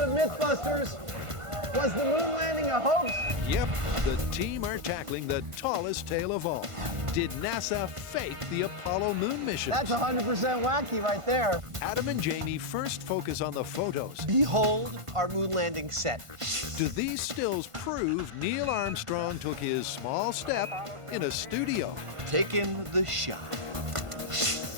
episode of MythBusters. Was the moon landing a hoax? Yep, the team are tackling the tallest tale of all. Did NASA fake the Apollo moon mission? That's 100% wacky right there. Adam and Jamie first focus on the photos. Behold our moon landing set. Do these stills prove Neil Armstrong took his small step in a studio? Taking the shot.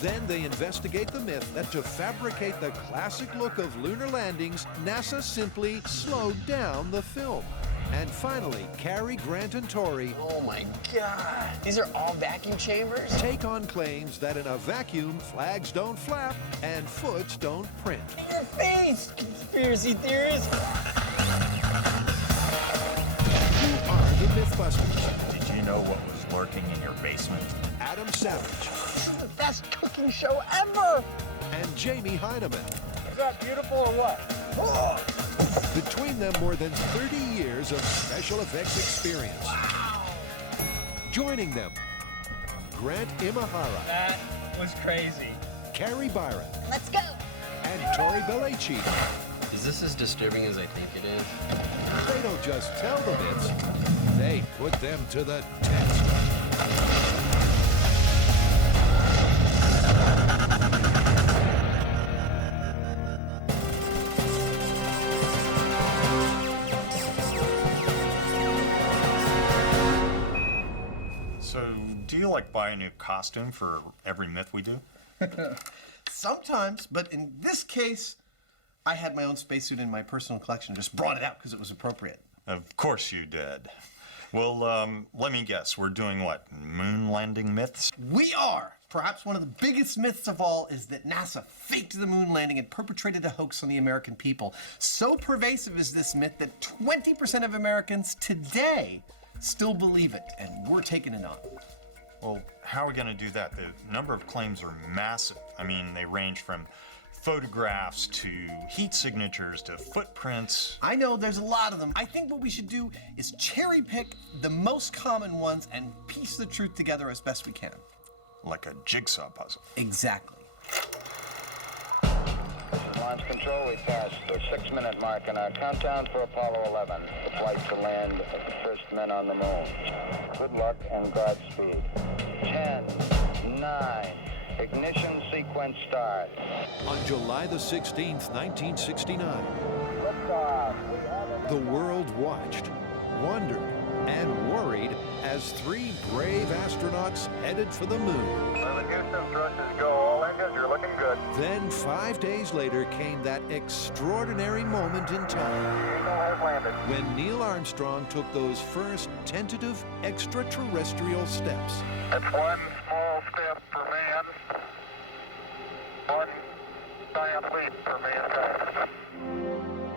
Then they investigate the myth that to fabricate the classic look of lunar landings, NASA simply slowed down the film. And finally, Cary, Grant, and Tori Oh my God. These are all vacuum chambers? take on claims that in a vacuum, flags don't flap and foots don't print. Your face, conspiracy theorist. Who are the MythBusters? Did you know what was lurking in your basement? Adam Savage This is the best cooking show ever. and Jamie Heineman. Is that beautiful or what? Between them, more than 30 years of special effects experience. Wow. Joining them, Grant Imahara, That was crazy. Cary Byron, Let's go. and Tori Belleci. Is this as disturbing as I think it is? They don't just tell the myths, they put them to the test. So, do you buy a new costume for every myth we do? Sometimes, but in this case, I had my own spacesuit in my personal collection. Just brought it out because it was appropriate. Of course you did. Well, let me guess. We're doing what? Moon landing myths? We are! Perhaps one of the biggest myths of all is that NASA faked the moon landing and perpetrated a hoax on the American people. So pervasive is this myth that 20% of Americans today still believe it, and we're taking it on. Well, how are we going to do that? The number of claims are massive. I mean, they range from photographs to heat signatures to footprints. I know there's a lot of them. I think what we should do is cherry pick the most common ones and piece the truth together as best we can. Like a jigsaw puzzle. Exactly. This is launch control. We passed the 6-minute mark in our countdown for Apollo 11, the flight to land of the first men on the moon. Good luck and Godspeed. 10, 9, ignition sequence start. On July the 16th, 1969, Liftoff. We have it. the world watched, wondered, and worried as 3 brave astronauts headed for the moon. Moving Houston, thrusters go. All engines, you're looking good. Then 5 days later came that extraordinary moment in time Houston has landed. when Neil Armstrong took those first tentative extraterrestrial steps. It's one small step for man, one giant leap for mankind.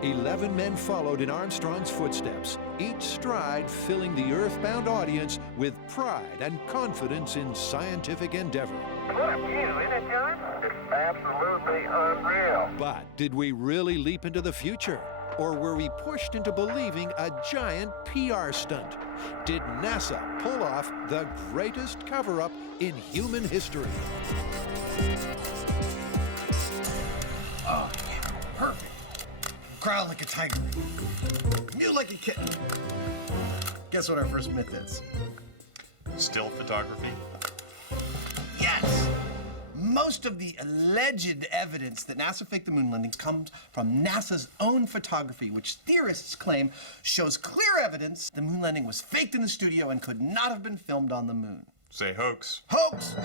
11 men followed in Armstrong's footsteps, each stride filling the earthbound audience with pride and confidence in scientific endeavor. What a view, isn't it, John? It's absolutely unreal. But did we really leap into the future? Or were we pushed into believing a giant PR stunt? Did NASA pull off the greatest cover-up in human history? Oh, yeah, perfect. Growl like a tiger. Mew like a kitten. Guess what our first myth is? Still photography? Yes! Most of the alleged evidence that NASA faked the moon landings comes from NASA's own photography, which theorists claim shows clear evidence the moon landing was faked in the studio and could not have been filmed on the moon. Say hoax. Hoax!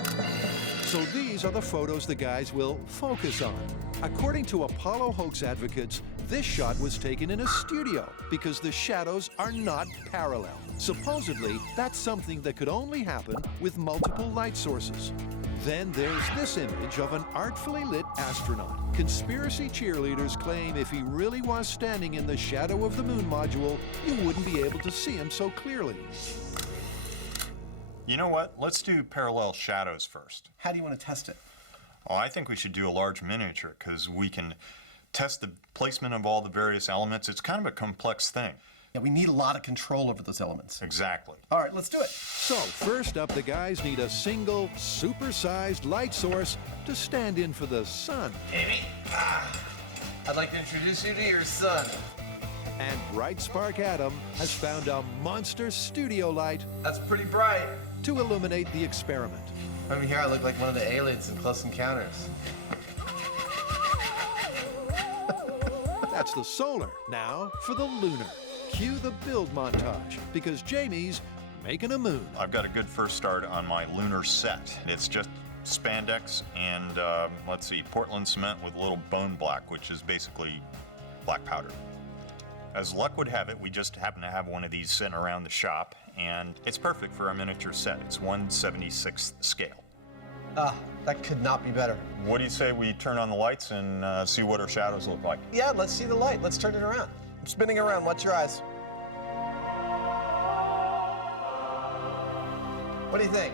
So these are the photos the guys will focus on. According to Apollo hoax advocates, this shot was taken in a studio because the shadows are not parallel. Supposedly, that's something that could only happen with multiple light sources. Then there's this image of an artfully lit astronaut. Conspiracy cheerleaders claim if he really was standing in the shadow of the moon module, you wouldn't be able to see him so clearly. You know what? Let's do parallel shadows first. How do you want to test it? Oh, I think we should do a large miniature because we can test the placement of all the various elements. It's kind of a complex thing. Yeah, we need a lot of control over those elements. Exactly. All right, let's do it. So, first up, the guys need a single, super-sized light source to stand in for the sun. A I'd like to introduce you to your son. And Bright Spark Adam has found a monster studio light That's pretty bright. to illuminate the experiment. Over here, I look like one of the aliens in Close Encounters. That's the solar. Now for the lunar. Cue the build montage, because Jamie's making a moon. I've got a good first start on my lunar set. It's just spandex and, let's see, Portland cement with a little bone black, which is basically black powder. As luck would have it, we just happen to have one of these sitting around the shop, and it's perfect for a miniature set. It's 1/76th scale. Ah, that could not be better. What do you say we turn on the lights and see what our shadows look like? Yeah, let's see the light. Let's turn it around. I'm spinning around. Watch your eyes. What do you think?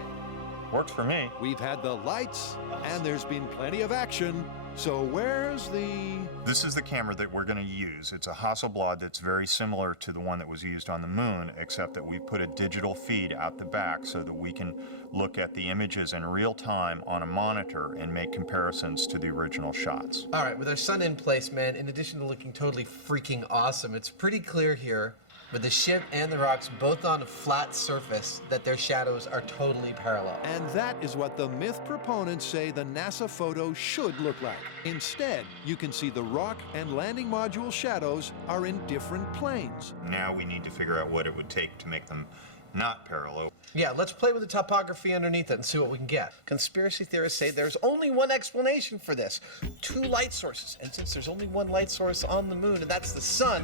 Works for me. We've had the lights, and there's been plenty of action. So where's the... This is the camera that we're going to use. It's a Hasselblad that's very similar to the one that was used on the moon, except that we put a digital feed out the back so that we can look at the images in real time on a monitor and make comparisons to the original shots. All right, with our sun in place, man, in addition to looking totally freaking awesome, it's pretty clear here, with the ship and the rocks both on a flat surface, that their shadows are totally parallel. And that is what the myth proponents say the NASA photo should look like. Instead, you can see the rock and landing module shadows are in different planes. Now we need to figure out what it would take to make them not parallel. Yeah, let's play with the topography underneath it and see what we can get. Conspiracy theorists say there's only one explanation for this. 2 light sources. And since there's only one light source on the moon, and that's the sun,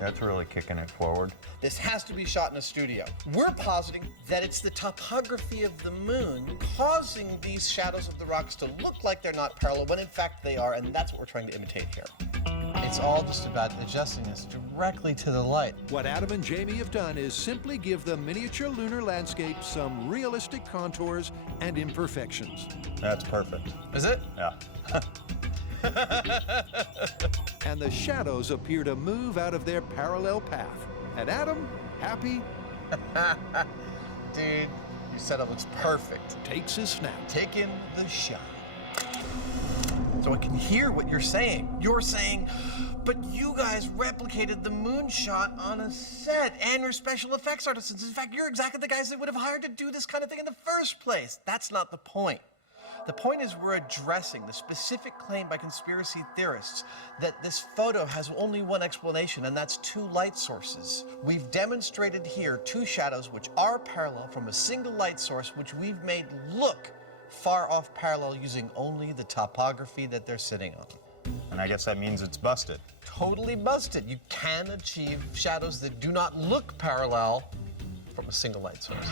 That's really kicking it forward. this has to be shot in a studio. We're positing that it's the topography of the moon causing these shadows of the rocks to look like they're not parallel, when in fact they are, and that's what we're trying to imitate here. It's all just about adjusting this directly to the light. What Adam and Jamie have done is simply give the miniature lunar landscape some realistic contours and imperfections. That's perfect. Is it? Yeah. And the shadows appear to move out of their parallel path. And Adam, happy, Dude, your setup looks perfect. takes his snap. Take in the shot. So I can hear what you're saying. You're saying, but you guys replicated the moon shot on a set and you're special effects artists. In fact, you're exactly the guys they would have hired to do this kind of thing in the first place. That's not the point. The point is we're addressing the specific claim by conspiracy theorists that this photo has only one explanation, and that's 2 light sources. We've demonstrated here 2 shadows which are parallel from a single light source, which we've made look far off parallel using only the topography that they're sitting on. And I guess that means it's busted. Totally busted. You can achieve shadows that do not look parallel from a single light source.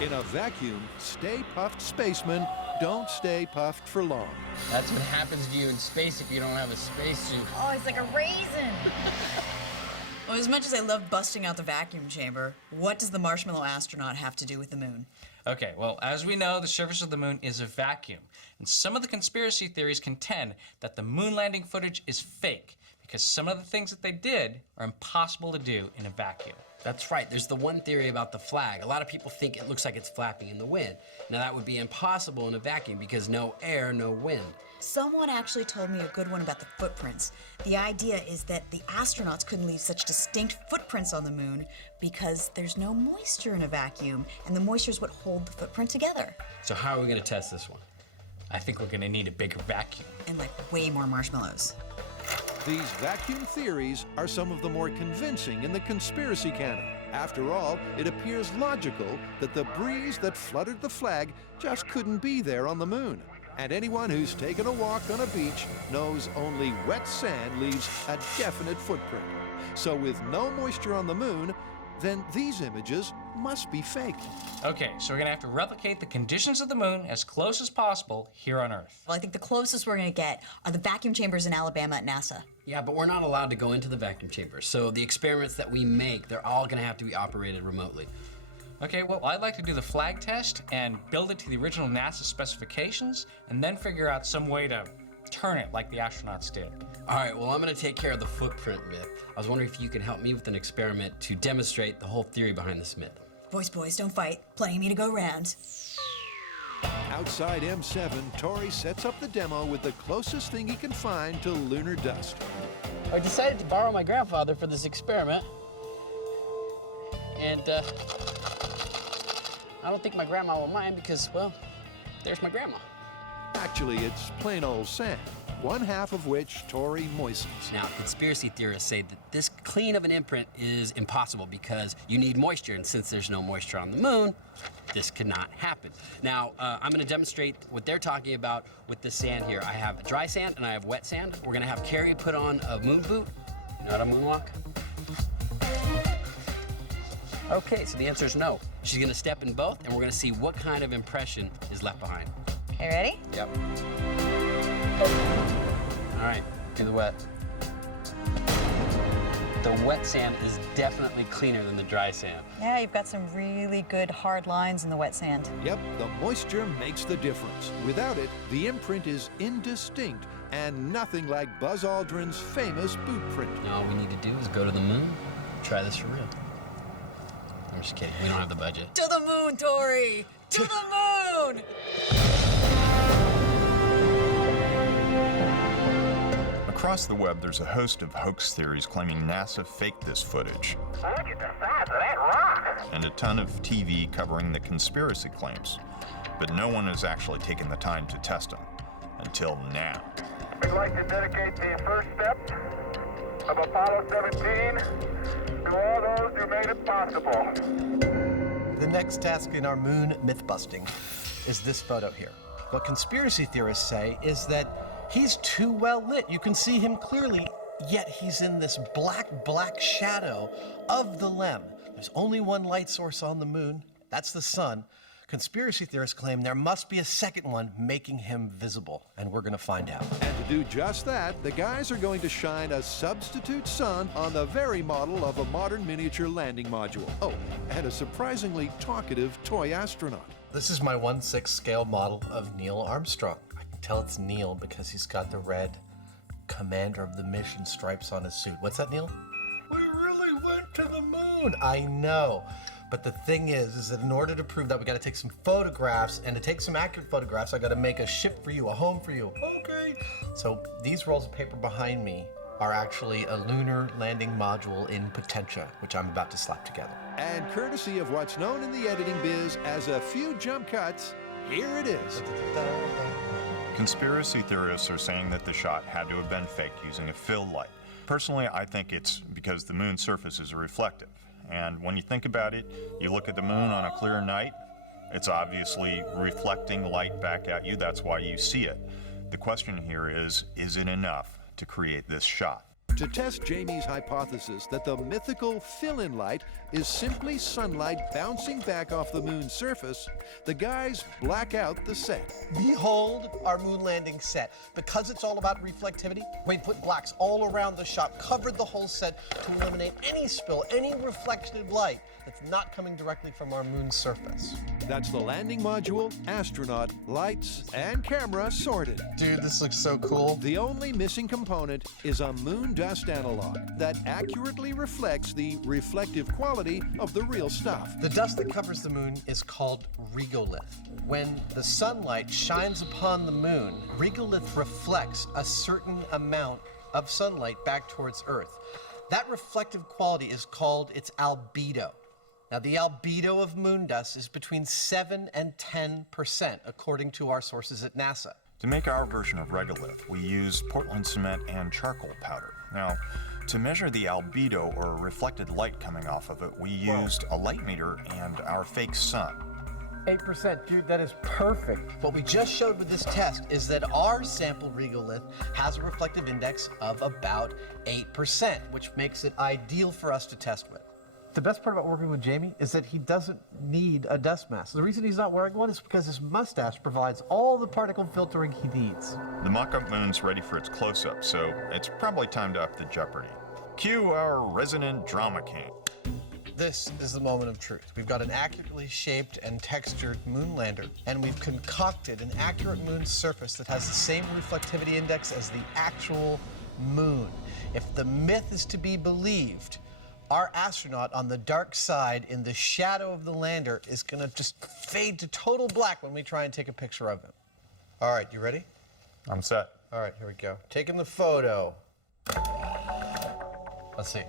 In a vacuum, stay puffed spacemen don't stay puffed for long. That's what happens to you in space if you don't have a spacesuit. Oh, it's like a raisin. Well, as much as I love busting out the vacuum chamber, what does the marshmallow astronaut have to do with the moon? Okay, well, as we know, the surface of the moon is a vacuum. And some of the conspiracy theories contend that the moon landing footage is fake because some of the things that they did are impossible to do in a vacuum. That's right. There's the one theory about the flag. A lot of people think it looks like it's flapping in the wind. Now, that would be impossible in a vacuum because no air, no wind. Someone actually told me a good one about the footprints. The idea is that the astronauts couldn't leave such distinct footprints on the moon because there's no moisture in a vacuum, and the moisture is what hold the footprint together. So how are we going to test this one? I think we're gonna need a bigger vacuum. And like way more marshmallows. These vacuum theories are some of the more convincing in the conspiracy canon. After all, it appears logical that the breeze that fluttered the flag just couldn't be there on the moon. And anyone who's taken a walk on a beach knows only wet sand leaves a definite footprint. So with no moisture on the moon, then these images must be fake. Okay, so we're gonna have to replicate the conditions of the moon as close as possible here on Earth. Well, I think the closest we're gonna get are the vacuum chambers in Alabama at NASA. Yeah, but we're not allowed to go into the vacuum chamber. So the experiments that we make, they're all going to have to be operated remotely. Okay, well, I'd like to do the flag test and build it to the original NASA specifications and then figure out some way to turn it like the astronauts did. All right, well, I'm going to take care of the footprint myth. I was wondering if you could help me with an experiment to demonstrate the whole theory behind this myth. Boys, don't fight. Plenty of me to go round. Outside M7, Tori sets up the demo with the closest thing he can find to lunar dust. I decided to borrow my grandfather for this experiment. And I don't think my grandma will mind because, well, there's my grandma. Actually, it's plain old sand, one half of which Tori moistens. Now, conspiracy theorists say that this clean of an imprint is impossible because you need moisture, and since there's no moisture on the moon, this cannot happen. Now, I'm going to demonstrate what they're talking about with the sand here. I have dry sand and I have wet sand. We're going to have Carrie put on a moon boot, not a moonwalk. Okay, so the answer is no. She's going to step in both, and we're going to see what kind of impression is left behind. Okay, ready? Yep. All right, do the wet. The wet sand is definitely cleaner than the dry sand. Yeah, you've got some really good hard lines in the wet sand. Yep, the moisture makes the difference. Without it, the imprint is indistinct and nothing like Buzz Aldrin's famous bootprint. Now all we need to do is go to the moon, try this for real. I'm just kidding, we don't have the budget. To the moon, Tori! To the moon! Across the web, there's a host of hoax theories claiming NASA faked this footage. Look at the size of that rock. And a ton of TV covering the conspiracy claims. But no one has actually taken the time to test them. Until now. We'd like to dedicate the first step of Apollo 17 to all those who made it possible. The next task in our moon myth-busting is this photo here. What conspiracy theorists say is that he's too well lit. You can see him clearly, yet he's in this black shadow of the LEM. There's only one light source on the moon. That's the sun. Conspiracy theorists claim there must be a second one making him visible, and we're going to find out. And to do just that, the guys are going to shine a substitute sun on the very model of a modern miniature landing module. Oh, and a surprisingly talkative toy astronaut. This is my 1/6 scale model of Neil Armstrong. I can tell it's Neil because he's got the red commander of the mission stripes on his suit. What's that, Neil? We really went to the moon. I know. But the thing is that in order to prove that, we got to take some photographs, and to take some accurate photographs, I got to make a ship for you, a home for you. Okay. So these rolls of paper behind me are actually a lunar landing module in Potentia, which I'm about to slap together. And courtesy of what's known in the editing biz as a few jump cuts, here it is. Conspiracy theorists are saying that the shot had to have been faked using a fill light. Personally, I think it's because the moon's surface is reflective. And when you think about it, you look at the moon on a clear night, it's obviously reflecting light back at you. That's why you see it. The question here is it enough to create this shot? To test Jamie's hypothesis that the mythical fill-in light is simply sunlight bouncing back off the moon's surface, the guys black out the set. Behold our moon landing set. Because it's all about reflectivity, we put blacks all around the shop, covered the whole set to eliminate any spill, any reflected light that's not coming directly from our moon's surface. That's the landing module, astronaut, lights, and camera sorted. Dude, this looks so cool. The only missing component is a moon dust analog that accurately reflects the reflective quality of the real stuff. The dust that covers the moon is called regolith. When the sunlight shines upon the moon, regolith reflects a certain amount of sunlight back towards Earth. That reflective quality is called its albedo. Now, the albedo of moon dust is between 7 and 10%, according to our sources at NASA. To make our version of regolith, we used Portland cement and charcoal powder. Now, to measure the albedo or reflected light coming off of it, we used a light meter and our fake sun. 8%, dude, that is perfect. What we just showed with this test is that our sample regolith has a reflective index of about 8%, which makes it ideal for us to test with. The best part about working with Jamie is that he doesn't need a dust mask. The reason he's not wearing one is because his mustache provides all the particle filtering he needs. The mock-up moon's ready for its close-up, so it's probably time to up the jeopardy. Cue our resident drama king. This is the moment of truth. We've got an accurately shaped and textured moon lander, and we've concocted an accurate moon surface that has the same reflectivity index as the actual moon. If the myth is to be believed, our astronaut on the dark side in the shadow of the lander is gonna just fade to total black when we try and take a picture of him. All right, you ready? I'm set. All right, here we go. Taking the photo. Let's see.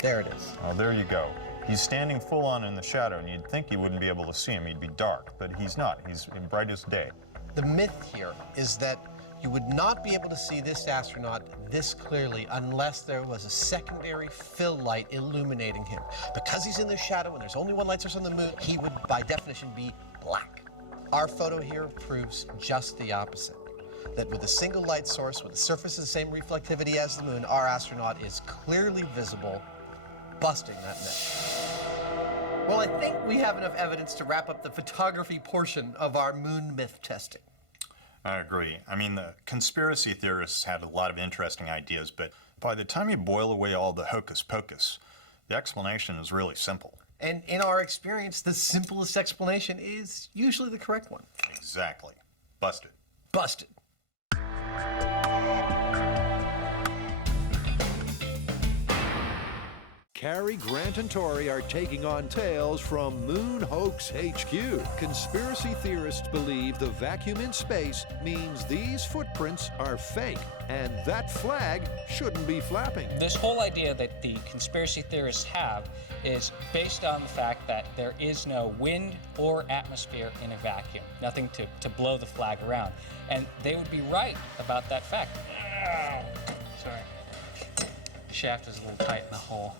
There it is. Oh, there you go. He's standing full on in the shadow, and you'd think you wouldn't be able to see him. He'd be dark, but he's not. He's in brightest day. The myth here is that you would not be able to see this astronaut this clearly unless there was a secondary fill light illuminating him. Because he's in the shadow and there's only one light source on the moon, he would, by definition, be black. Our photo here proves just the opposite. That with a single light source, with the surface of the same reflectivity as the moon, our astronaut is clearly visible, busting that myth. Well, I think we have enough evidence to wrap up the photography portion of our moon myth testing. I agree. I mean, the conspiracy theorists had a lot of interesting ideas, but by the time you boil away all the hocus pocus, the explanation is really simple. And in our experience, the simplest explanation is usually the correct one. Exactly. Busted. Busted. Cary, Grant, and Tori are taking on tales from Moon Hoax HQ. Conspiracy theorists believe the vacuum in space means these footprints are fake, and that flag shouldn't be flapping. This whole idea that the conspiracy theorists have is based on the fact that there is no wind or atmosphere in a vacuum, nothing to blow the flag around. And they would be right about that fact. Sorry. The shaft is a little tight in the hole.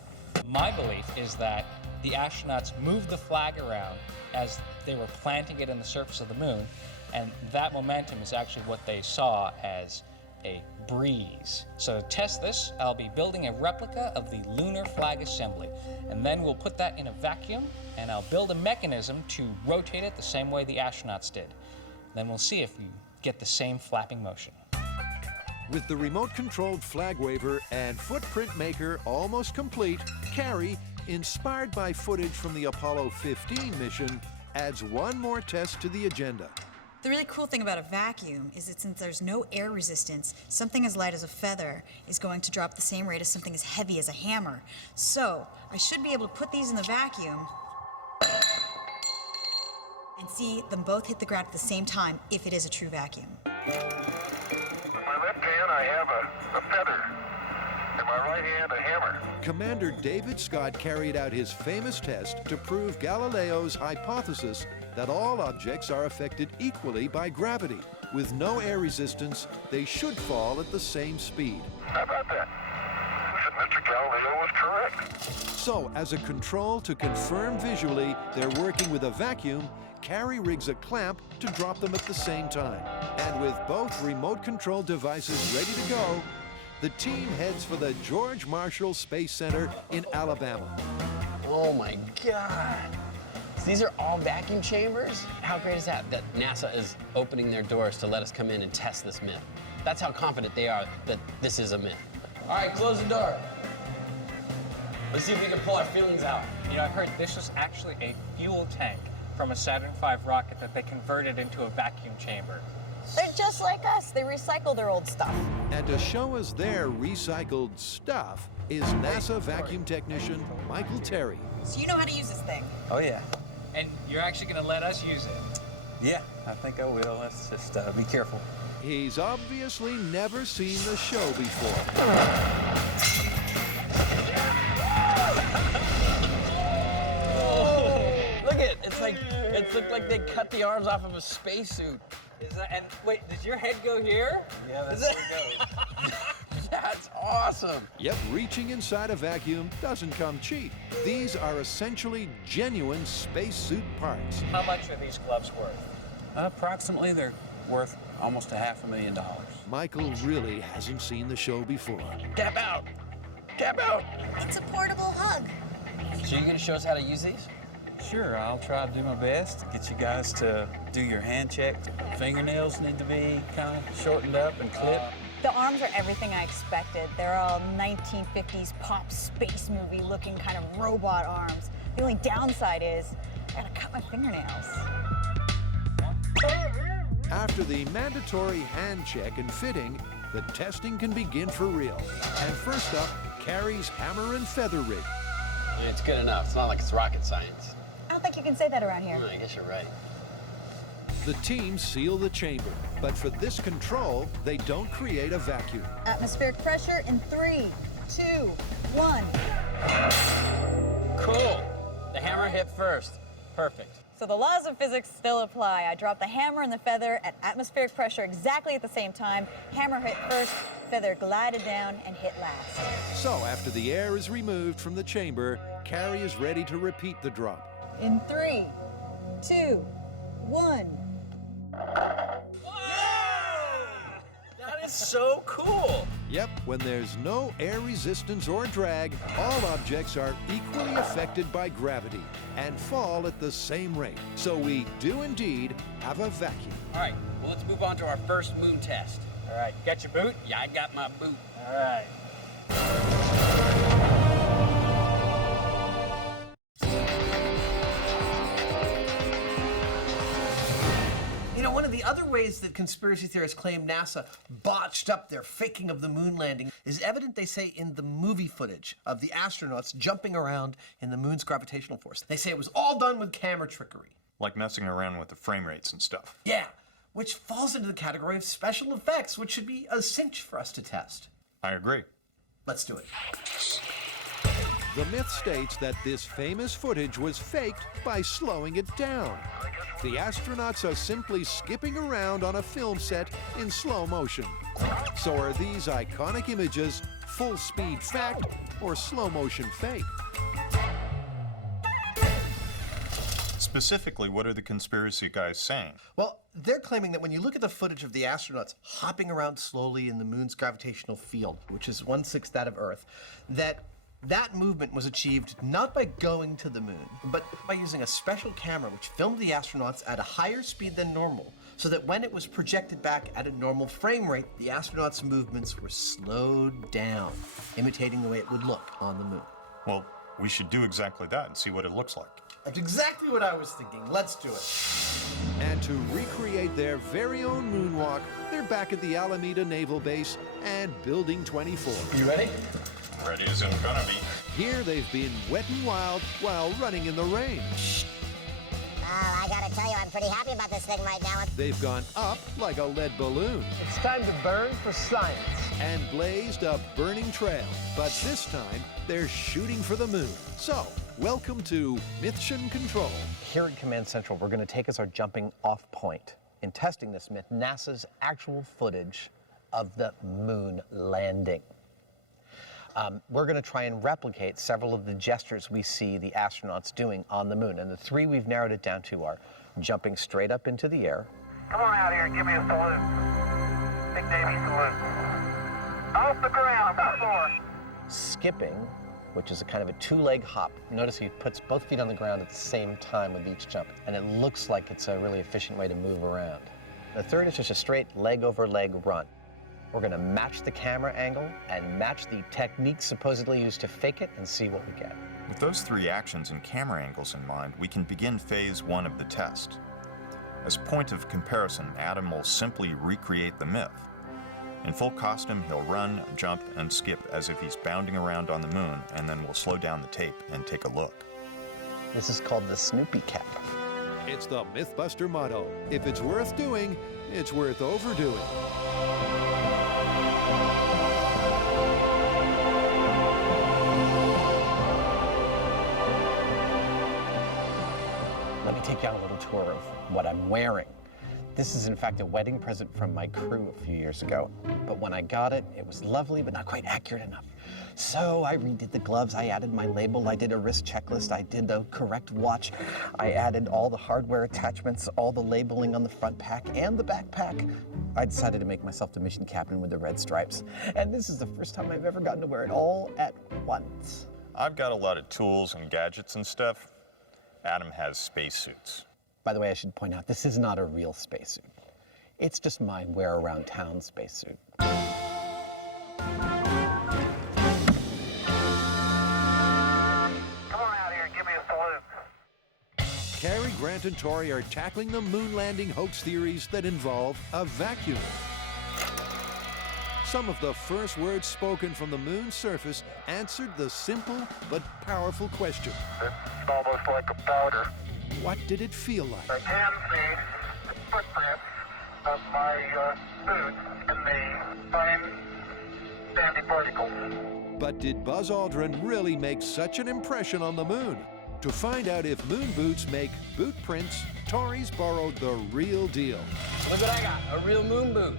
My belief is that the astronauts moved the flag around as they were planting it in the surface of the moon, and that momentum is actually what they saw as a breeze. So to test this, I'll be building a replica of the lunar flag assembly, and then we'll put that in a vacuum, and I'll build a mechanism to rotate it the same way the astronauts did. Then we'll see if we get the same flapping motion. With the remote-controlled flag waver and footprint maker almost complete, Cary, inspired by footage from the Apollo 15 mission, adds one more test to the agenda. The really cool thing about a vacuum is that since there's no air resistance, something as light as a feather is going to drop the same rate as something as heavy as a hammer. So I should be able to put these in the vacuum and see them both hit the ground at the same time if it is a true vacuum. In my left hand, I have a feather. In my right hand, a hammer. Commander David Scott carried out his famous test to prove Galileo's hypothesis that all objects are affected equally by gravity. With no air resistance, they should fall at the same speed. How about that? Mr. Galileo was correct. So, as a control to confirm visually they're working with a vacuum, Cary rigs a clamp to drop them at the same time. And with both remote-control devices ready to go, the team heads for the George Marshall Space Center in Alabama. Oh my God. So these are all vacuum chambers? How great is that NASA is opening their doors to let us come in and test this myth? That's how confident they are that this is a myth. All right, close the door. Let's see if we can pull our feelings out. You know, I heard this was actually a fuel tank from a Saturn V rocket that they converted into a vacuum chamber. They're just like us. They recycle their old stuff. And to show us their recycled stuff is NASA vacuum technician Michael Terry. So you know how to use this thing. Oh, yeah. And you're actually going to let us use it. Yeah, I think I will. Let's just be careful. He's obviously never seen the show before. Look at it. It looked like they cut the arms off of a spacesuit. And wait, does your head go here? Yeah, that's where it goes. That's awesome. Yep, reaching inside a vacuum doesn't come cheap. These are essentially genuine spacesuit parts. How much are these gloves worth? Approximately, they're worth almost $500,000. Michael really hasn't seen the show before. Tap out. Tap out. It's a portable hug. So you're going to show us how to use these? Sure, I'll try to do my best to get you guys to do your hand check. Fingernails need to be kind of shortened up and clipped. The arms are everything I expected. They're all 1950s pop space movie looking kind of robot arms. The only downside is I gotta cut my fingernails. After the mandatory hand check and fitting, the testing can begin for real. And first up, Carrie's hammer and feather rig. It's good enough. It's not like it's rocket science. I don't think you can say that around here. I guess you're right. The team seal the chamber, but for this control, they don't create a vacuum. Atmospheric pressure in 3, 2, 1. Cool. The hammer hit first. Perfect. So the laws of physics still apply. I dropped the hammer and the feather at atmospheric pressure exactly at the same time. Hammer hit first, feather glided down and hit last. So after the air is removed from the chamber, Carrie is ready to repeat the drop. In 3, 2, 1. That is so cool. Yep, when there's no air resistance or drag, all objects are equally affected by gravity and fall at the same rate. So we do indeed have a vacuum. All right, well, let's move on to our first moon test. All right, got your boot? Yeah, I got my boot. All right. You know, one of the other ways that conspiracy theorists claim NASA botched up their faking of the moon landing is evident, they say, in the movie footage of the astronauts jumping around in the moon's gravitational force. They say it was all done with camera trickery. Like messing around with the frame rates and stuff. Yeah, which falls into the category of special effects, which should be a cinch for us to test. I agree. Let's do it. The myth states that this famous footage was faked by slowing it down. The astronauts are simply skipping around on a film set in slow motion. So are these iconic images full speed fact or slow motion fake? Specifically, what are the conspiracy guys saying? Well, they're claiming that when you look at the footage of the astronauts hopping around slowly in the moon's gravitational field, which is 1/6 that of Earth, that movement was achieved not by going to the moon, but by using a special camera which filmed the astronauts at a higher speed than normal, so that when it was projected back at a normal frame rate, the astronauts' movements were slowed down, imitating the way it would look on the moon. Well, we should do exactly that and see what it looks like. That's exactly what I was thinking. Let's do it. And to recreate their very own moonwalk, they're back at the Alameda Naval Base and Building 24. You ready? Ready as I'm gonna be. Here they've been wet and wild while running in the rain. I gotta tell you, I'm pretty happy about this thing right now. They've gone up like a lead balloon It's time to burn for science. and blazed a burning trail. But this time, they're shooting for the moon. So, welcome to Mission Control. Here at Command Central, we're going to take as our jumping off point in testing this myth, NASA's actual footage of the moon landing. We're going to try and replicate several of the gestures we see the astronauts doing on the moon. And the three we've narrowed it down to are jumping straight up into the air. Come on out here and give me a salute. Big Davy salute. Off the ground, before. Skipping, which is a kind of a two-leg hop. Notice he puts both feet on the ground at the same time with each jump. And it looks like it's a really efficient way to move around. The third is just a straight leg-over-leg run. We're going to match the camera angle and match the technique supposedly used to fake it and see what we get. With those three actions and camera angles in mind, we can begin phase 1 of the test. As a point of comparison, Adam will simply recreate the myth. In full costume, he'll run, jump, and skip as if he's bounding around on the moon, and then we'll slow down the tape and take a look. This is called the Snoopy cap. It's the MythBuster motto. If it's worth doing, it's worth overdoing. Let me take you on a little tour of what I'm wearing. This is in fact a wedding present from my crew a few years ago. But when I got it, it was lovely but not quite accurate enough. So I redid the gloves, I added my label, I did a wrist checklist, I did the correct watch, I added all the hardware attachments, all the labeling on the front pack and the backpack. I decided to make myself the mission captain with the red stripes. And this is the first time I've ever gotten to wear it all at once. I've got a lot of tools and gadgets and stuff. Adam has spacesuits. By the way, I should point out, this is not a real spacesuit. It's just my wear-around-town spacesuit. Come on out here and give me a salute. Cary Grant and Tori are tackling the moon landing hoax theories that involve a vacuum. some of the first words spoken from the moon's surface answered the simple but powerful question. It's almost like a powder. What did it feel like? I can see the footprints of my boots in the fine sandy particles. But did Buzz Aldrin really make such an impression on the moon? To find out if moon boots make boot prints, Tori's borrowed the real deal. Look what I got, a real moon boot.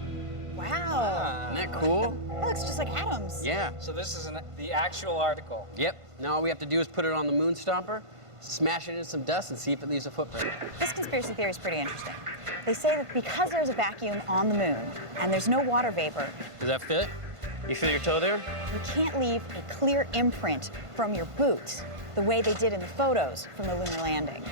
Wow. Isn't that cool? That looks just like Adam's. Yeah. So this is the actual article. Yep. Now all we have to do is put it on the moon stomper, smash it in some dust, and see if it leaves a footprint. This conspiracy theory is pretty interesting. They say that because there's a vacuum on the moon and there's no water vapor, Does that fit? You feel your toe there? you can't leave a clear imprint from your boots the way they did in the photos from the lunar landing.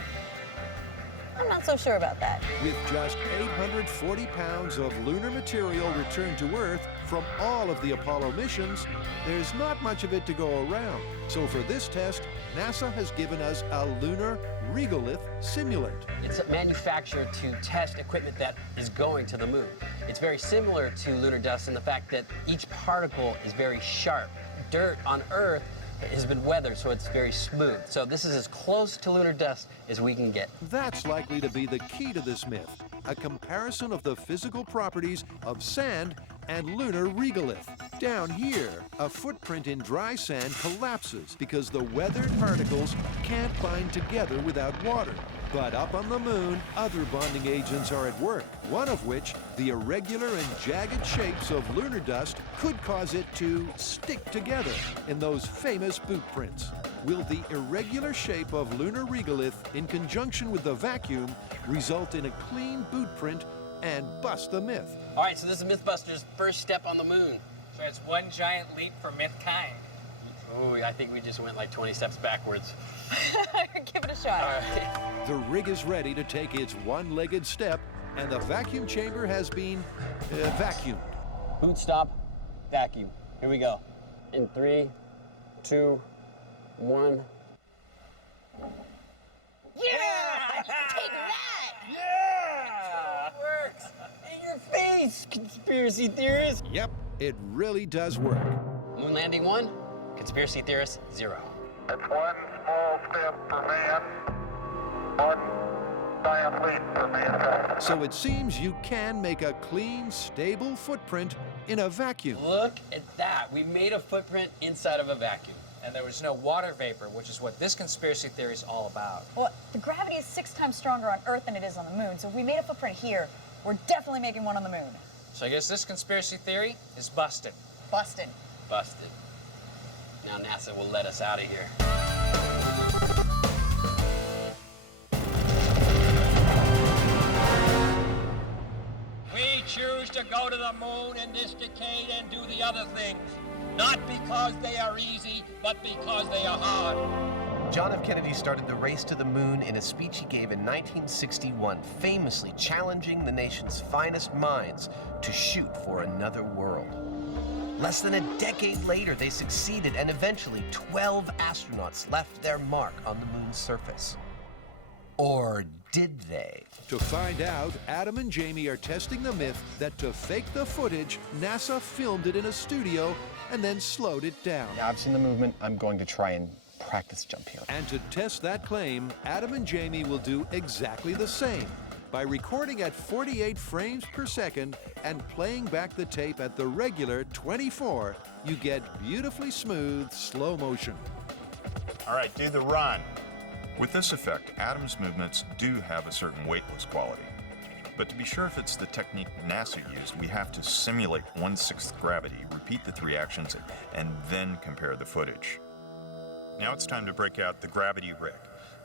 I'm not so sure about that. With just 840 pounds of lunar material returned to Earth from all of the Apollo missions, there's not much of it to go around. So for this test, NASA has given us a lunar regolith simulant. It's manufactured to test equipment that is going to the moon. It's very similar to lunar dust in the fact that each particle is very sharp. Dirt on Earth has been weathered, so it's very smooth. So this is as close to lunar dust as we can get. That's likely to be the key to this myth, a comparison of the physical properties of sand and lunar regolith. Down here, a footprint in dry sand collapses because the weathered particles can't bind together without water. But up on the moon, other bonding agents are at work, one of which, the irregular and jagged shapes of lunar dust, could cause it to stick together in those famous boot prints. Will the irregular shape of lunar regolith, in conjunction with the vacuum, result in a clean boot print and bust the myth? All right, so this is MythBusters' first step on the moon. So it's one giant leap for mythkind. Ooh, I think we just went like 20 steps backwards. Give it a shot. All right. The rig is ready to take its one-legged step, and the vacuum chamber has been vacuumed. Boot stop, vacuum. Here we go. In 3, 2, 1. Yeah! Take that! Yeah! It works! In your face, conspiracy theorist! Yep, it really does work. Moon landing 1, conspiracy theorist 0. It's one small step for man, one giant leap for mankind. So it seems you can make a clean, stable footprint in a vacuum. Look at that. We made a footprint inside of a vacuum. And there was no water vapor, which is what this conspiracy theory is all about. Well, the gravity is 6 times stronger on Earth than it is on the moon, so if we made a footprint here, we're definitely making one on the moon. So I guess this conspiracy theory is busted. Busted. Busted. Now NASA will let us out of here. We choose to go to the moon in this decade and do the other things, not because they are easy, but because they are hard. John F. Kennedy started the race to the moon in a speech he gave in 1961, famously challenging the nation's finest minds to shoot for another world. Less than a decade later, they succeeded, and eventually 12 astronauts left their mark on the moon's surface. Or did they? To find out, Adam and Jamie are testing the myth that to fake the footage, NASA filmed it in a studio and then slowed it down. Now, I've seen the movement. I'm going to try and practice jump here. And to test that claim, Adam and Jamie will do exactly the same. By recording at 48 frames per second and playing back the tape at the regular 24, you get beautifully smooth slow motion. All right, do the run. With this effect, Adam's movements do have a certain weightless quality. But to be sure if it's the technique NASA used, we have to simulate 1/6 gravity, repeat the 3 actions, and then compare the footage. Now it's time to break out the gravity rig.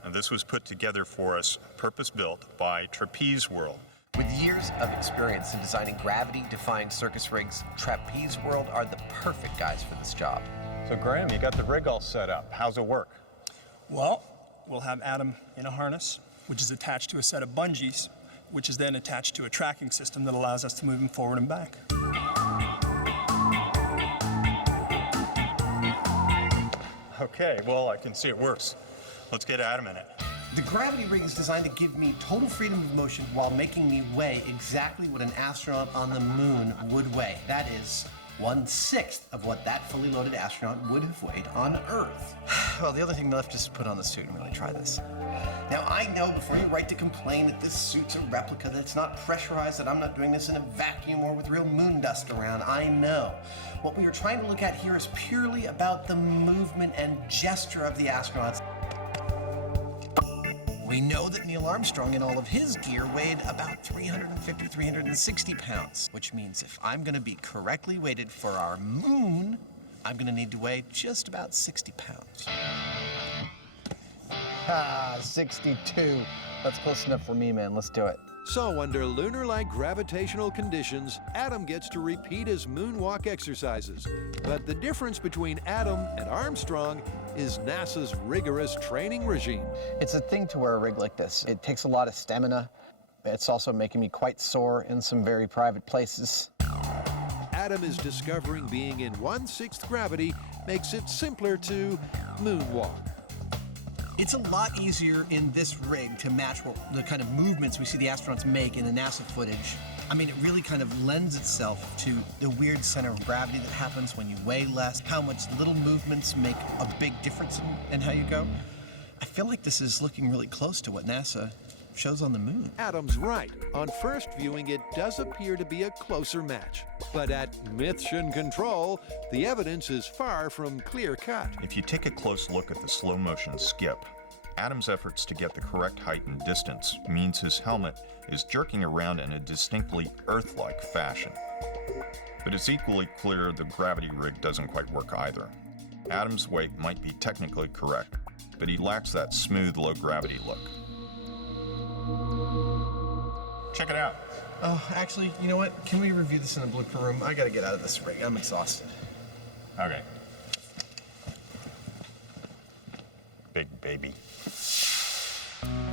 And this was put together for us, purpose-built by Trapeze World. With years of experience in designing gravity-defying circus rigs, Trapeze World are the perfect guys for this job. So Graham, you got the rig all set up. How's it work? Well, we'll have Adam in a harness, which is attached to a set of bungees, which is then attached to a tracking system that allows us to move him forward and back. Okay, well, I can see it works. Let's get Adam in it. The gravity rig is designed to give me total freedom of motion while making me weigh exactly what an astronaut on the moon would weigh. That is, 1/6 of what that fully loaded astronaut would have weighed on Earth. Well, the other thing left is to put on the suit and really try this. Now, I know before you write to complain that this suit's a replica, that it's not pressurized, that I'm not doing this in a vacuum or with real moon dust around. I know. What we are trying to look at here is purely about the movement and gesture of the astronauts. We know that Neil Armstrong and all of his gear weighed about 350, 360 pounds, which means if I'm going to be correctly weighted for our moon, I'm going to need to weigh just about 60 pounds. 62. That's close enough for me, man. Let's do it. So, under lunar-like gravitational conditions, Adam gets to repeat his moonwalk exercises. But the difference between Adam and Armstrong is NASA's rigorous training regime. It's a thing to wear a rig like this. It takes a lot of stamina. It's also making me quite sore in some very private places. Adam is discovering being in 1/6 gravity makes it simpler to moonwalk. It's a lot easier in this rig to match the kind of movements we see the astronauts make in the NASA footage. I mean, it really kind of lends itself to the weird center of gravity that happens when you weigh less, how much little movements make a big difference in how you go. I feel like this is looking really close to what NASA shows on the moon. Adam's right. On first viewing, it does appear to be a closer match. But at Mission Control, the evidence is far from clear-cut. If you take a close look at the slow motion skip, Adam's efforts to get the correct height and distance means his helmet is jerking around in a distinctly Earth-like fashion. But it's equally clear the gravity rig doesn't quite work either. Adam's weight might be technically correct, but he lacks that smooth, low-gravity look. Check it out. Oh, actually, you know what? Can we review this in the blueprint room? I gotta get out of this rig. I'm exhausted. Okay. Big baby.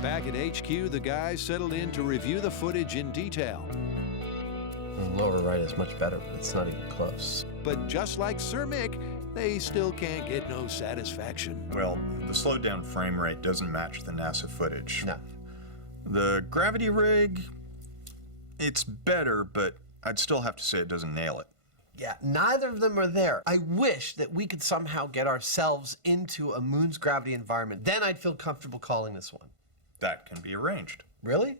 Back at HQ, the guys settled in to review the footage in detail. The lower right is much better, but it's not even close. But just like Sir Mick, they still can't get no satisfaction. Well, the slowed down frame rate doesn't match the NASA footage. No. The gravity rig, it's better, but I'd still have to say it doesn't nail it. Yeah, neither of them are there. I wish that we could somehow get ourselves into a moon's gravity environment. Then I'd feel comfortable calling this one. That can be arranged. Really?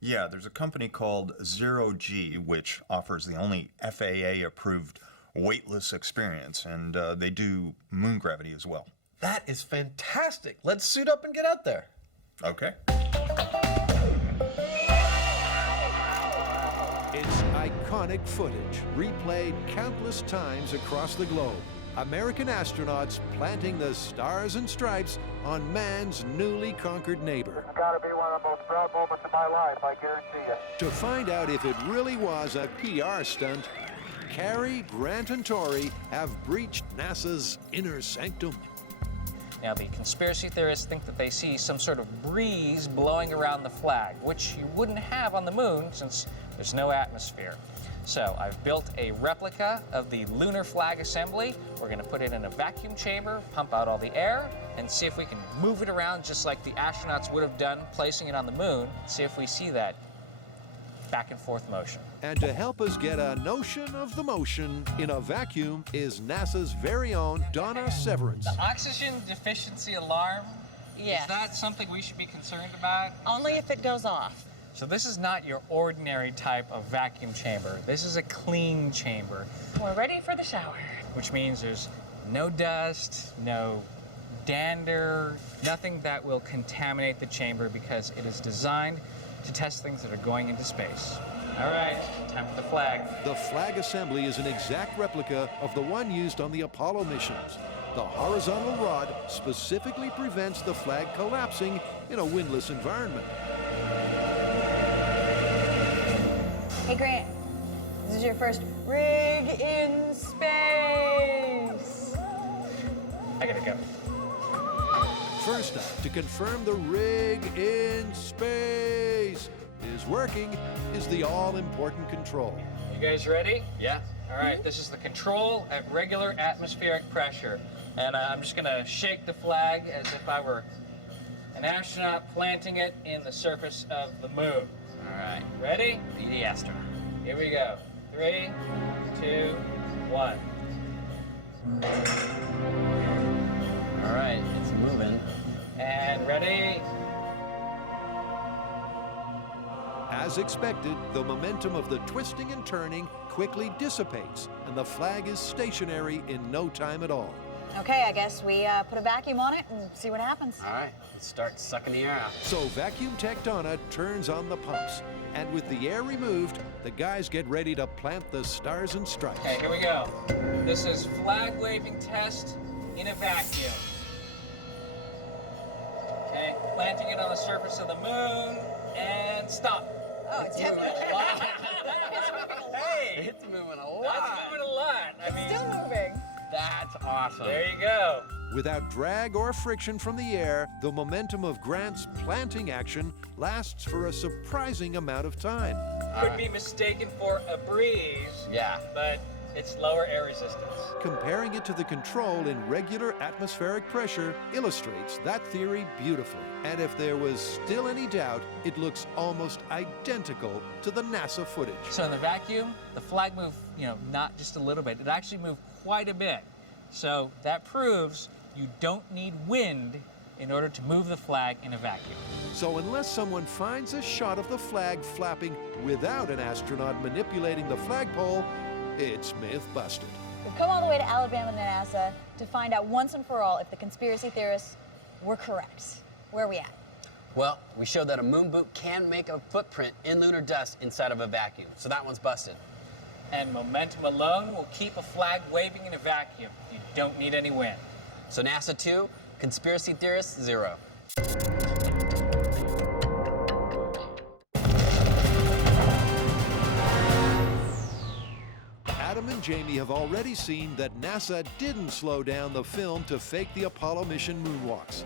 Yeah, there's a company called Zero G, which offers the only FAA-approved weightless experience, and they do moon gravity as well. That is fantastic. Let's suit up and get out there. Okay. It's iconic footage, replayed countless times across the globe. American astronauts planting the stars and stripes on man's newly conquered neighbor. It's got to be one of the most proud moments of my life, I guarantee you. To find out if it really was a PR stunt, Carrie, Grant, and Tori have breached NASA's inner sanctum. Now, the conspiracy theorists think that they see some sort of breeze blowing around the flag, which you wouldn't have on the moon since there's no atmosphere. So I've built a replica of the lunar flag assembly. We're going to put it in a vacuum chamber, pump out all the air, and see if we can move it around just like the astronauts would have done placing it on the moon. See if we see that back and forth motion. And to help us get a notion of the motion in a vacuum is NASA's very own Donna Severance. The oxygen deficiency alarm, Yes. is that something we should be concerned about? Only if it goes off. So this is not your ordinary type of vacuum chamber. This is a clean chamber, We're ready for the shower. which means there's no dust, no dander, nothing that will contaminate the chamber because it is designed to test things that are going into space. All right, time for the flag. The flag assembly is an exact replica of the one used on the Apollo missions. The horizontal rod specifically prevents the flag collapsing in a windless environment. Hey, Grant, this is your first rig in space. I gotta go. First up, to confirm the rig in space is working, is the all-important control. You guys ready? Yeah. All right, this is the control at regular atmospheric pressure. And I'm just gonna shake the flag as if I were an astronaut planting it in the surface of the moon. All right, ready? Be the astronaut. Here we go. 3, 2, 1. All right, it's moving. And ready? As expected, the momentum of the twisting and turning quickly dissipates, and the flag is stationary in no time at all. Okay, I guess we put a vacuum on it and see what happens. All right, let's start sucking the air out. So vacuum tech Donna turns on the pumps, and with the air removed, the guys get ready to plant the stars and stripes. Okay, here we go. This is flag waving test in a vacuum. Okay, planting it on the surface of the moon, and stop. Oh, it's moving a lot. Hey, It's moving a lot. that's moving a lot. I mean, Still moving. That's awesome. there you go. Without drag or friction from the air, the momentum of Grant's planting action lasts for a surprising amount of time. Could be mistaken for a breeze, Yeah. but it's lower air resistance. Comparing it to the control in regular atmospheric pressure illustrates that theory beautifully. And if there was still any doubt, it looks almost identical to the NASA footage. So in the vacuum, the flag moved, not just a little bit. It actually moved quite a bit. So that proves you don't need wind in order to move the flag in a vacuum. So unless someone finds a shot of the flag flapping without an astronaut manipulating the flagpole, it's myth busted. We've come all the way to Alabama to NASA to find out once and for all if the conspiracy theorists were correct. Where are we at? Well, we showed that a moon boot can make a footprint in lunar dust inside of a vacuum. So that one's busted. And momentum alone will keep a flag waving in a vacuum. You don't need any wind. So NASA 2, conspiracy theorists 0. Adam and Jamie have already seen that NASA didn't slow down the film to fake the Apollo mission moonwalks.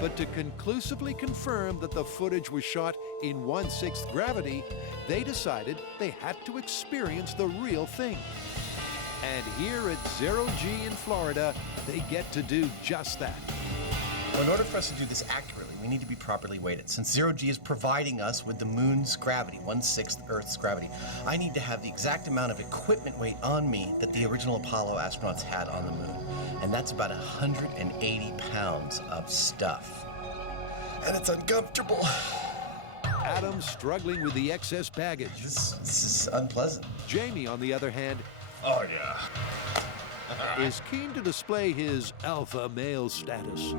But to conclusively confirm that the footage was shot in 1/6 gravity, they decided they had to experience the real thing. And here at 0G in Florida, they get to do just that. Well, in order for us to do this accurately, we need to be properly weighted. Since 0G is providing us with the moon's gravity, 1/6 Earth's gravity, I need to have the exact amount of equipment weight on me that the original Apollo astronauts had on the moon. And that's about 180 pounds of stuff. And it's uncomfortable. Adam struggling with the excess baggage. This is unpleasant. Jamie, on the other hand, Oh, yeah. is keen to display his alpha male status.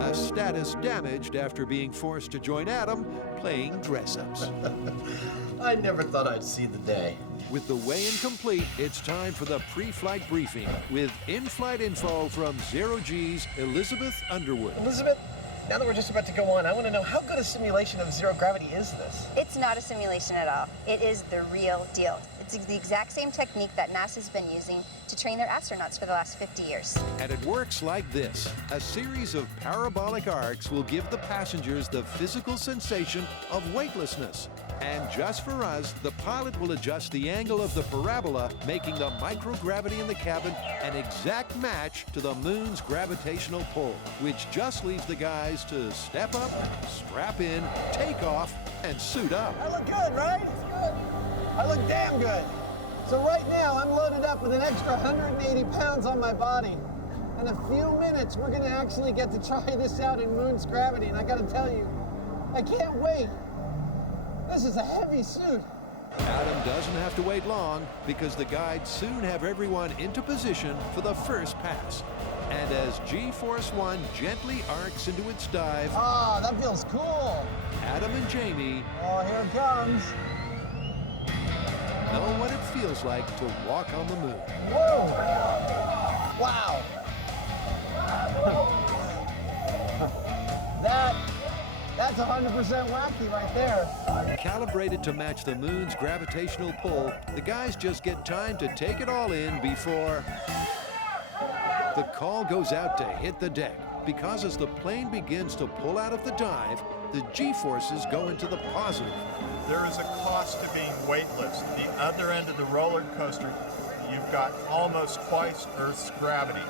A status damaged after being forced to join Adam playing dress-ups. I never thought I'd see the day. With the weigh-in complete, it's time for the pre-flight briefing with in-flight info from 0G's Elizabeth Underwood. Elizabeth, now that we're just about to go on, I want to know how good a simulation of zero gravity is this? It's not a simulation at all. It is the real deal. It's the exact same technique that NASA's been using to train their astronauts for the last 50 years. And it works like this. A series of parabolic arcs will give the passengers the physical sensation of weightlessness. And just for us, the pilot will adjust the angle of the parabola, making the microgravity in the cabin an exact match to the moon's gravitational pull, which just leaves the guys to step up, strap in, take off, and suit up. I look good, right? I look damn good. So right now, I'm loaded up with an extra 180 pounds on my body. In a few minutes, we're gonna actually get to try this out in moon's gravity, and I gotta tell you, I can't wait. This is a heavy suit. Adam doesn't have to wait long because the guides soon have everyone into position for the first pass. And as G-Force 1 gently arcs into its dive, Ah, that feels cool. Adam and Jamie Oh, here it comes. know what it feels like to walk on the moon. Whoa! Wow! That's 100% wacky right there. Calibrated to match the moon's gravitational pull, the guys just get time to take it all in before the call goes out to hit the deck. Because as the plane begins to pull out of the dive, the G-forces go into the positive. There is a cost to being weightless. The other end of the roller coaster, you've got almost twice Earth's gravity.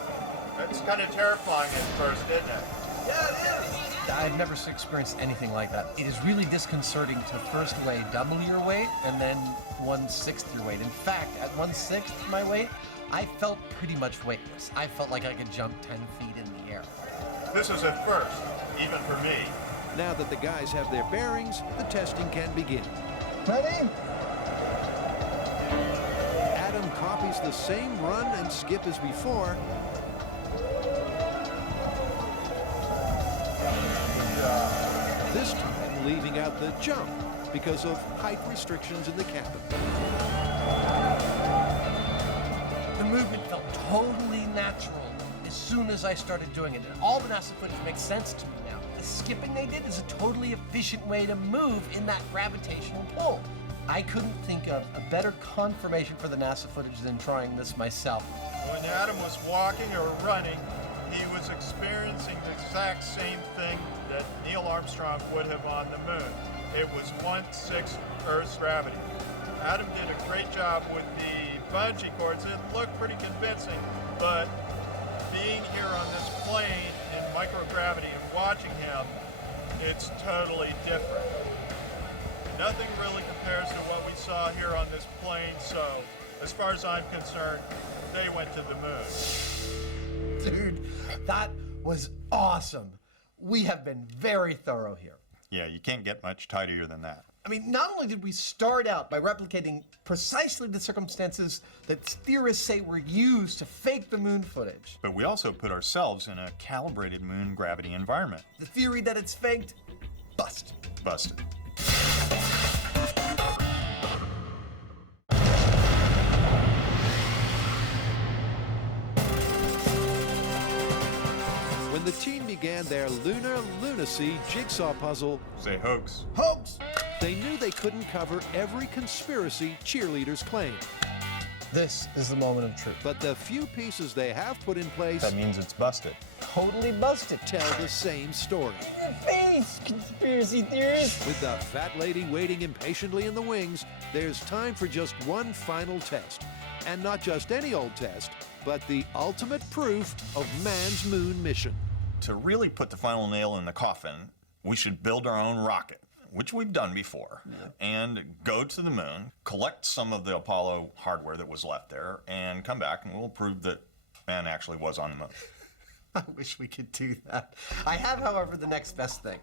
That's kind of terrifying at first, isn't it? Yeah, it is. I've never experienced anything like that. It is really disconcerting to first weigh double your weight and then 1/6 your weight. In fact, at 1/6 my weight, I felt pretty much weightless. I felt like I could jump 10 feet in the air. This is a first, even for me. Now that the guys have their bearings, the testing can begin. Ready? Adam copies the same run and skip as before. This time leaving out the jump because of height restrictions in the cabin. The movement felt totally natural as soon as I started doing it. And all the NASA footage makes sense to me now. The skipping they did is a totally efficient way to move in that gravitational pull. I couldn't think of a better confirmation for the NASA footage than trying this myself. When Adam was walking or running, he was experiencing the exact same thing that Neil Armstrong would have on the moon. It was 1/6 Earth's gravity. Adam did a great job with the bungee cords. It looked pretty convincing, but being here on this plane in microgravity and watching him, it's totally different. Nothing really compares to what we saw here on this plane, so as far as I'm concerned, they went to the moon. Dude, that was awesome. We have been very thorough here. Yeah, you can't get much tidier than that. I mean, not only did we start out by replicating precisely the circumstances that theorists say were used to fake the moon footage, But we also put ourselves in a calibrated moon gravity environment. the theory that it's faked, busted. Busted. When the team began their lunar lunacy jigsaw puzzle, Say hoax. Hoax! they knew they couldn't cover every conspiracy cheerleaders claim. This is the moment of truth. But the few pieces they have put in place That means it's busted. Totally busted. tell the same story. Face, conspiracy theorists. With the fat lady waiting impatiently in the wings, there's time for just one final test. And not just any old test, but the ultimate proof of man's moon mission. To really put the final nail in the coffin, we should build our own rocket, which we've done before, and go to the moon, collect some of the Apollo hardware that was left there, and come back and we'll prove that man actually was on the moon. I wish we could do that. I have, however, the next best thing.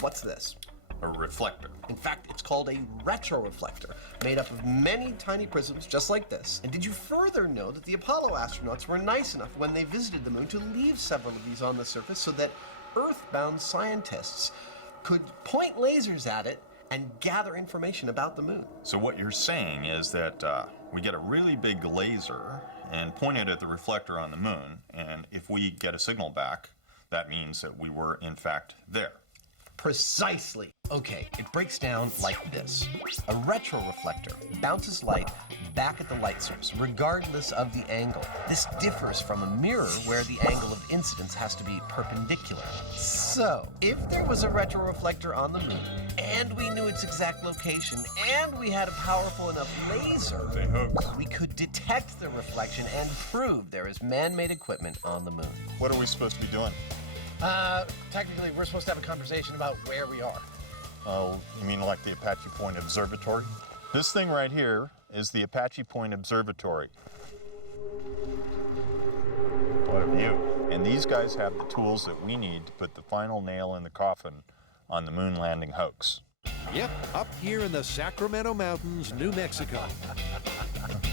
What's this? A reflector. In fact, it's called a retroreflector, made up of many tiny prisms just like this. And did you further know that the Apollo astronauts were nice enough when they visited the moon to leave several of these on the surface so that Earth-bound scientists could point lasers at it and gather information about the moon? So what you're saying is that we get a really big laser and point it at the reflector on the moon, and if we get a signal back, that means that we were in fact there. Precisely. Okay, it breaks down like this. A retroreflector bounces light back at the light source, regardless of the angle. This differs from a mirror where the angle of incidence has to be perpendicular. So, if there was a retroreflector on the moon, and we knew its exact location, and we had a powerful enough laser, Say hoax. we could detect the reflection and prove there is man-made equipment on the moon. What are we supposed to be doing? Technically, we're supposed to have a conversation about where we are. Oh, you mean like the Apache Point Observatory? This thing right here is the Apache Point Observatory. What a view. And these guys have the tools that we need to put the final nail in the coffin on the moon landing hoax. Yep, up here in the Sacramento Mountains, New Mexico.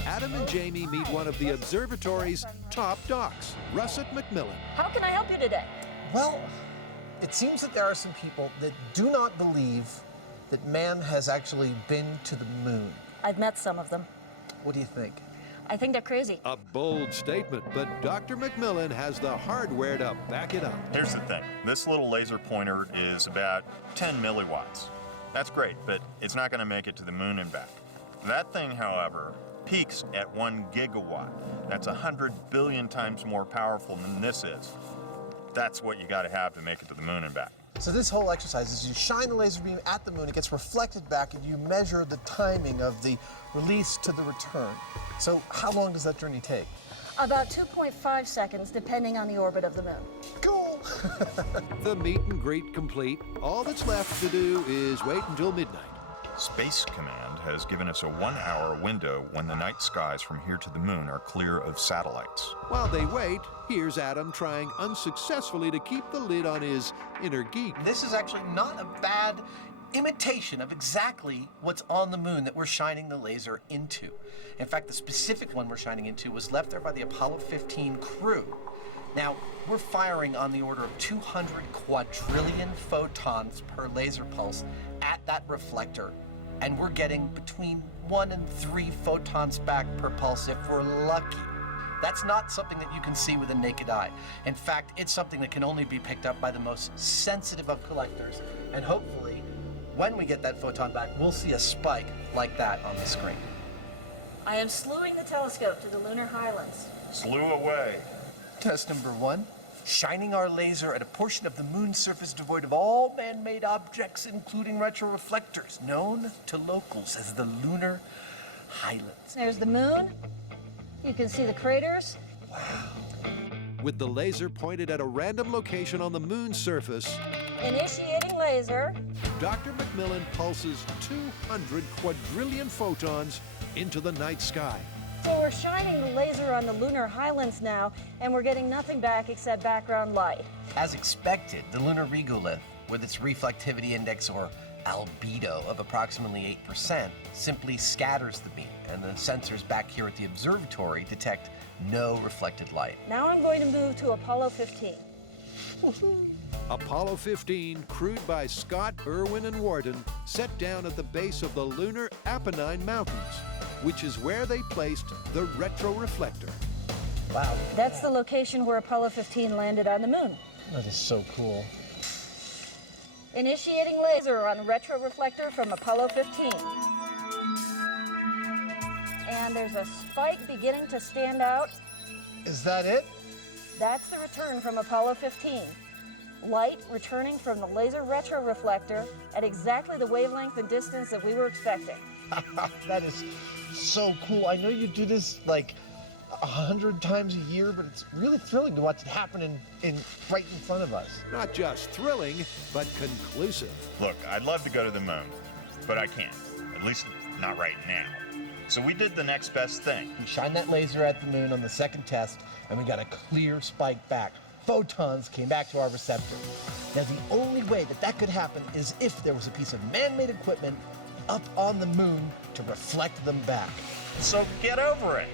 Adam and Jamie meet one of the observatory's top docs, Russet McMillan. How can I help you today? Well, it seems that there are some people that do not believe that man has actually been to the moon. I've met some of them. What do you think? I think they're crazy. A bold statement, but Dr. McMillan has the hardware to back it up. Here's the thing. This little laser pointer is about 10 milliwatts. That's great, but it's not going to make it to the moon and back. That thing, however, peaks at 1 gigawatt. That's 100 billion times more powerful than this is. That's what you got to have to make it to the moon and back. So this whole exercise is you shine the laser beam at the moon, it gets reflected back, and you measure the timing of the release to the return. So how long does that journey take? About 2.5 seconds, depending on the orbit of the moon. Cool. The meet and greet complete. All that's left to do is wait until midnight. Space Command has given us a 1-hour window when the night skies from here to the moon are clear of satellites. While they wait, here's Adam trying unsuccessfully to keep the lid on his inner geek. This is actually not a bad imitation of exactly what's on the moon that we're shining the laser into. In fact, the specific one we're shining into was left there by the Apollo 15 crew. Now, we're firing on the order of 200 quadrillion photons per laser pulse at that reflector, and we're getting between 1 and 3 photons back per pulse if we're lucky. That's not something that you can see with a naked eye. In fact, it's something that can only be picked up by the most sensitive of collectors, and hopefully, when we get that photon back, we'll see a spike like that on the screen. I am slewing the telescope to the lunar highlands. Slew away. Test number 1, shining our laser at a portion of the moon's surface devoid of all man-made objects, including retroreflectors, known to locals as the lunar highlands. There's the moon. You can see the craters. With the laser pointed at a random location on the moon's surface, Initiating laser. Dr. McMillan pulses 200 quadrillion photons into the night sky. So we're shining the laser on the lunar highlands now, and we're getting nothing back except background light. As expected, the lunar regolith, with its reflectivity index or albedo of approximately 8%, simply scatters the beam, and the sensors back here at the observatory detect no reflected light. Now I'm going to move to Apollo 15. Apollo 15, crewed by Scott, Irwin, and Warden, set down at the base of the lunar Apennine Mountains, which is where they placed the retroreflector. Wow. That's the location where Apollo 15 landed on the moon. That is so cool. Initiating laser on retroreflector from Apollo 15. And there's a spike beginning to stand out. Is that it? That's the return from Apollo 15. Light returning from the laser retroreflector at exactly the wavelength and distance that we were expecting. That is so cool. I know you do this like 100 times a year, but it's really thrilling to watch it happen right in front of us. Not just thrilling, but conclusive. Look, I'd love to go to the moon, but I can't. At least not right now. So we did the next best thing. We shined that laser at the moon on the second test, and we got a clear spike back. Photons came back to our receptor. Now, the only way that that could happen is if there was a piece of man-made equipment up on the moon to reflect them back. So get over it.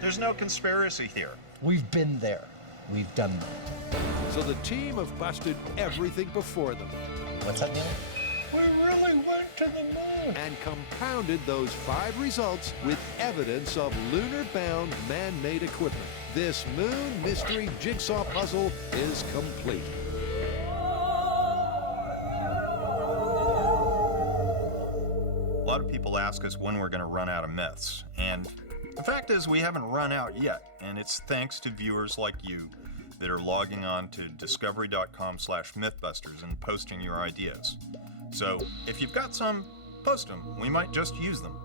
There's no conspiracy here. We've been there. We've done that. So the team have busted everything before them. What's that, Neil? We really went to the moon. And compounded those 5 results with evidence of lunar-bound man-made equipment. This moon mystery jigsaw puzzle is complete. A lot of people ask us when we're going to run out of myths, and the fact is we haven't run out yet, and it's thanks to viewers like you that are logging on to discovery.com/mythbusters and posting your ideas. So if you've got some, post them. We might just use them.